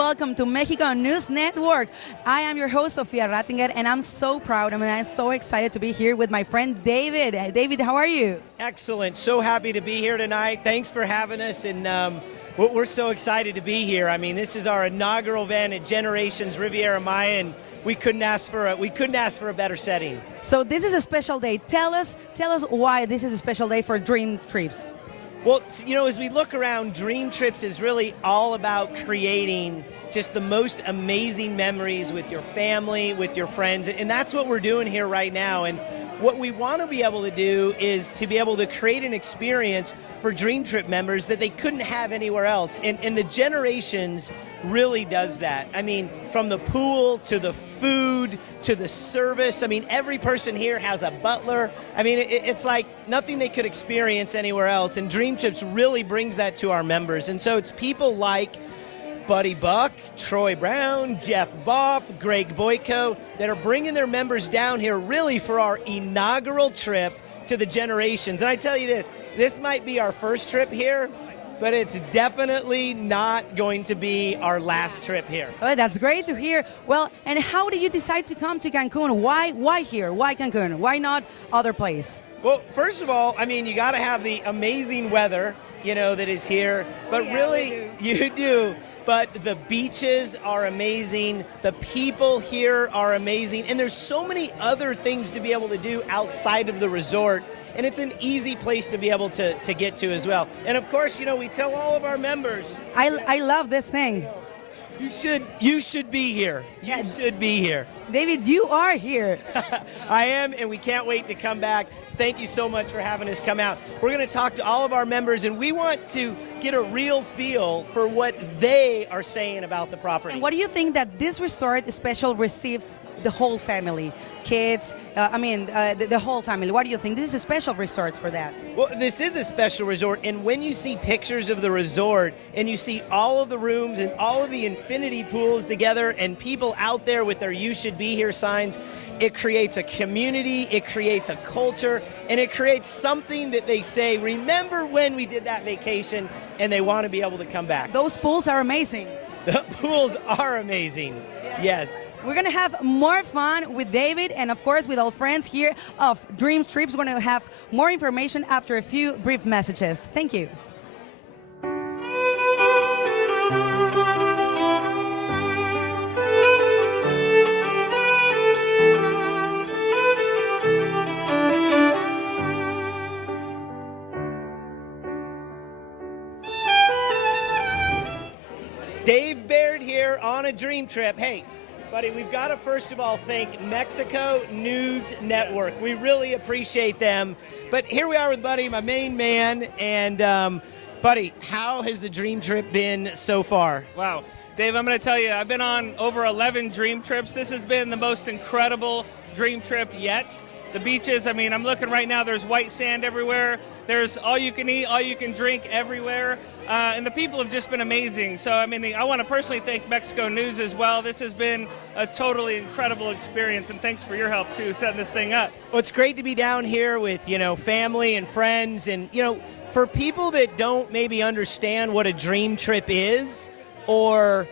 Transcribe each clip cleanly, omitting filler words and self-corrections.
welcome to Mexico News Network. I am your host, Sofia Rattinger, and I'm so proud. I'm so excited to be here with my friend David. David, how are you? Excellent. So happy to be here tonight. Thanks for having us, and we're so excited to be here. I mean, this is our inaugural event at Generations Riviera Maya, and we couldn't ask for a better setting. So this is a special day. Tell us why this is a special day for DreamTrips. Well, you know, as we look around, DreamTrips is really all about creating just the most amazing memories with your family, with your friends, and that's what we're doing here right now. And what we want to be able to do is to be able to create an experience for DreamTrip members that they couldn't have anywhere else. And the Generations really does that. I mean, from the pool to the food to the service. I mean, every person here has a butler. I mean, it's like nothing they could experience anywhere else. And DreamTrips really brings that to our members. And so it's people like Buddy Buck, Troy Brown, Jeff Boff, Greg Boyko that are bringing their members down here really for our inaugural trip to the Generations. And I tell you this might be our first trip here, but it's definitely not going to be our last trip here. Oh, that's great to hear. Well, and how did you decide to come to Cancun? Why here? Why Cancun? Why not other place? Well, first of all, I mean, you got to have the amazing weather, you know, that is here. But yeah, really, you do. But the beaches are amazing, the people here are amazing, and there's so many other things to be able to do outside of the resort, and it's an easy place to be able to get to as well. And of course, you know, we tell all of our members, I love this thing. You should be here. You should be here. David, you are here. I am, and we can't wait to come back. Thank you so much for having us come out. We're going to talk to all of our members, and we want to get a real feel for what they are saying about the property. And what do you think that this resort special receives the whole family? Kids, the whole family. What do you think? This is a special resort for that. Well, this is a special resort, and when you see pictures of the resort, and you see all of the rooms and all of the infinity pools together, and people out there with their "You Should Be Here" signs, it creates a community, it creates a culture, and it creates something that they say, remember when we did that vacation, and they want to be able to come back. Those pools are amazing. The pools are amazing, yes. We're going to have more fun with David and, of course, with all friends here of DreamTrips. We're going to have more information after a few brief messages. Thank you. Dave Baird here on a dream trip. Hey, buddy, we've got to first of all thank Mexico News Network. We really appreciate them. But here we are with Buddy, my main man. And Buddy, how has the dream trip been so far? Wow. Dave, I'm going to tell you, I've been on over 11 dream trips. This has been the most incredible dream trip yet. The beaches, I mean, I'm looking right now, there's white sand everywhere. There's all you can eat, all you can drink everywhere. And the people have just been amazing. So, I mean, I want to personally thank Mexico News as well. This has been a totally incredible experience, and thanks for your help, too, setting this thing up. Well, it's great to be down here with, you know, family and friends. And, you know, for people that don't maybe understand what a dream trip is, or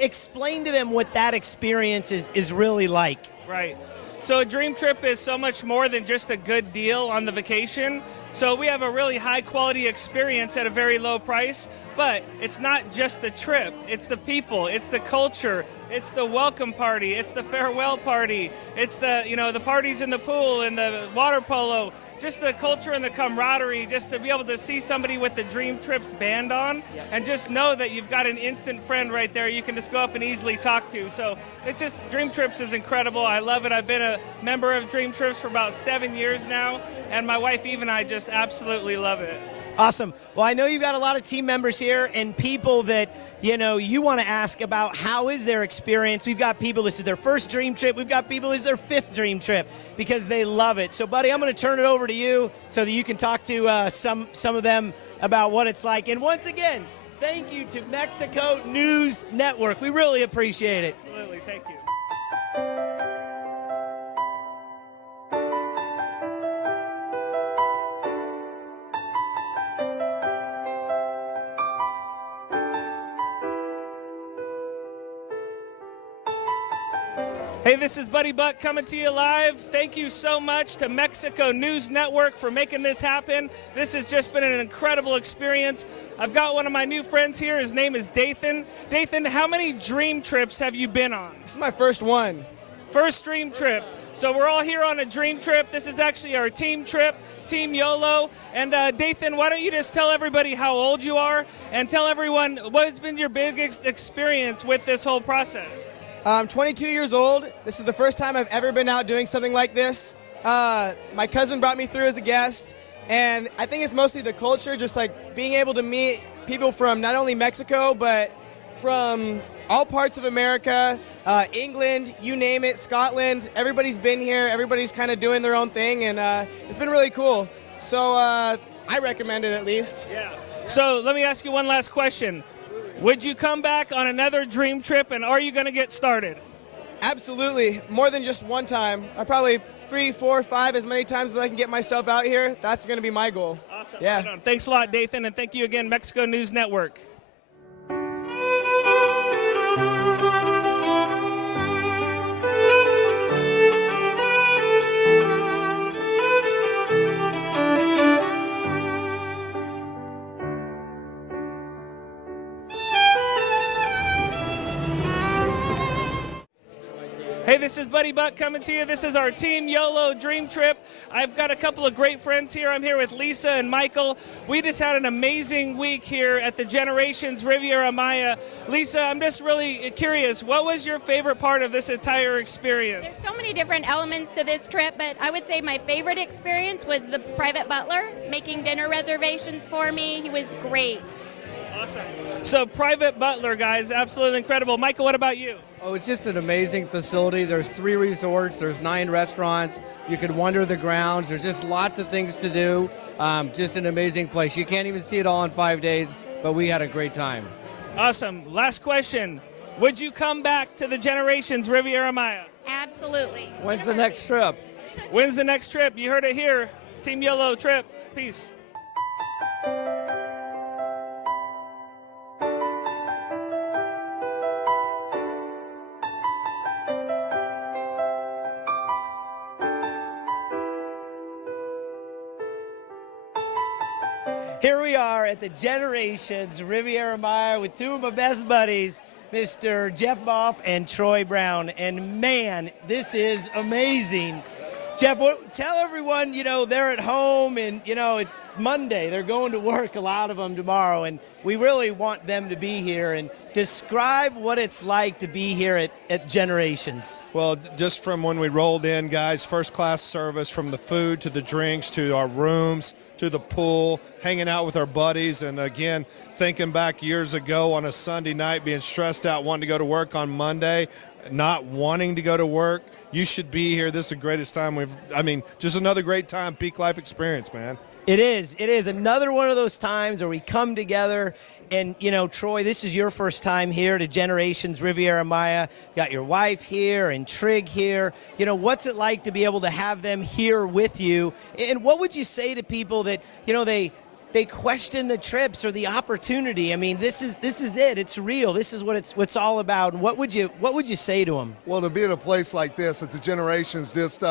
explain to them what that experience is really like. Right. So a dream trip is so much more than just a good deal on the vacation. So we have a really high quality experience at a very low price, but it's not just the trip, it's the people, it's the culture, it's the welcome party, it's the farewell party, it's the, you know, the parties in the pool and the water polo, just the culture and the camaraderie, just to be able to see somebody with the DreamTrips band on, and just know that you've got an instant friend right there you can just go up and easily talk to. So it's just, DreamTrips is incredible. I love it. I've been a member of DreamTrips for about 7 years now, and my wife Eve and I just absolutely love it. Awesome. Well, I know you've got a lot of team members here and people that, you know, you want to ask about how is their experience. We've got people, this is their first dream trip. We've got people, this is their 5th dream trip because they love it. So, buddy, I'm going to turn it over to you so that you can talk to some of them about what it's like. And once again, thank you to Mexico News Network. We really appreciate it. Absolutely. Thank you. Hey, this is Buddy Buck coming to you live. Thank you so much to Mexico News Network for making this happen. This has just been an incredible experience. I've got one of my new friends here. His name is Dathan. Dathan, how many dream trips have you been on? This is my first one. First dream trip. So we're all here on a dream trip. This is actually our team trip, Team YOLO. And Dathan, why don't you just tell everybody how old you are and tell everyone what's been your biggest experience with this whole process? I'm 22 years old. This is the first time I've ever been out doing something like this. My cousin brought me through as a guest, and I think it's mostly the culture, just like being able to meet people from not only Mexico, but from all parts of America, England, you name it, Scotland. Everybody's been here. Everybody's kind of doing their own thing, and it's been really cool. So I recommend it at least. Yeah. So let me ask you one last question. Would you come back on another dream trip, and are you going to get started? Absolutely. More than just one time. I probably 3, 4, 5, as many times as I can get myself out here. That's going to be my goal. Awesome. Yeah. Right on. Thanks a lot, Dathan, and thank you again, Mexico News Network. Hey, this is Buddy Buck coming to you. This is our Team YOLO Dream Trip. I've got a couple of great friends here. I'm here with Lisa and Michael. We just had an amazing week here at the Generations Riviera Maya. Lisa, I'm just really curious, what was your favorite part of this entire experience? There's so many different elements to this trip, but I would say my favorite experience was the private butler making dinner reservations for me. He was great. Awesome. So private butler, guys, absolutely incredible. Michael, what about you? Oh, it's just an amazing facility. There's 3 resorts, there's 9 restaurants. You could wander the grounds. There's just lots of things to do. Just an amazing place. You can't even see it all in 5 days, but we had a great time. Awesome. Last question. Would you come back to the Generations Riviera Maya? Absolutely. When's the next trip? When's the next trip? You heard it here. Team YOLO trip. Peace. Here we are at the Generations Riviera Maya with 2 of my best buddies, Mr. Jeff Boff and Troy Brown. And man, this is amazing. Jeff, tell everyone, they're at home and, it's Monday. They're going to work, a lot of them tomorrow, and we really want them to be here. And describe what it's like to be here at Generations. Well, just from when we rolled in, guys, first-class service, from the food to the drinks to our rooms to the pool, hanging out with our buddies, and again, thinking back years ago on a Sunday night, being stressed out, wanting to go to work on Monday, not wanting to go to work. You should be here. This is the greatest time just another great time, peak life experience, man. It is another one of those times where we come together. And, Troy, this is your first time here to Generations Riviera Maya. You got your wife here and Trig here. What's it like to be able to have them here with you? And what would you say to people that, they question the trips or the opportunity? I mean, this is it. It's real. This is what it's all about. What would you say to them? Well, to be in a place like this at the Generations, just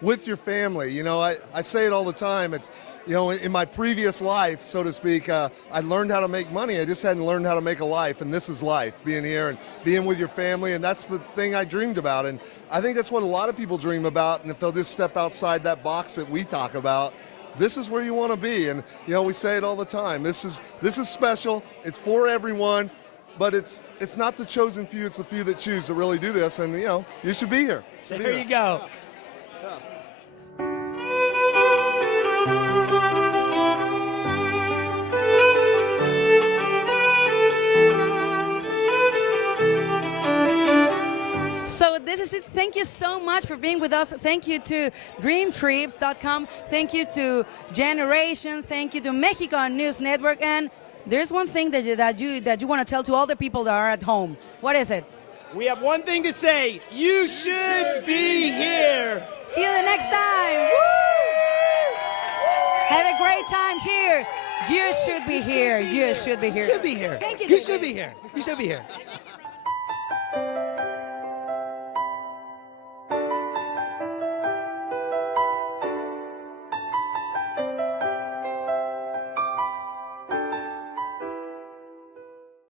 with your family, I say it all the time. It's, in my previous life, so to speak, I learned how to make money. I just hadn't learned how to make a life, and this is life, being here and being with your family, and that's the thing I dreamed about. And I think that's what a lot of people dream about, and if they'll just step outside that box that we talk about, this is where you want to be. And we say it all the time. This is special. It's for everyone, but it's not the chosen few. It's the few that choose to really do this. And you should be here. There you go. Yeah. So this is it. Thank you so much for being with us. Thank you to DreamTrips.com. Thank you to Generations. Thank you to Mexico News Network. And there's one thing that you want to tell to all the people that are at home. What is it? We have one thing to say. You should be here. See you the next time. Woo! Had a great time here. You should be here. You should be here. You should be here. Thank you. You should be here. You should be here.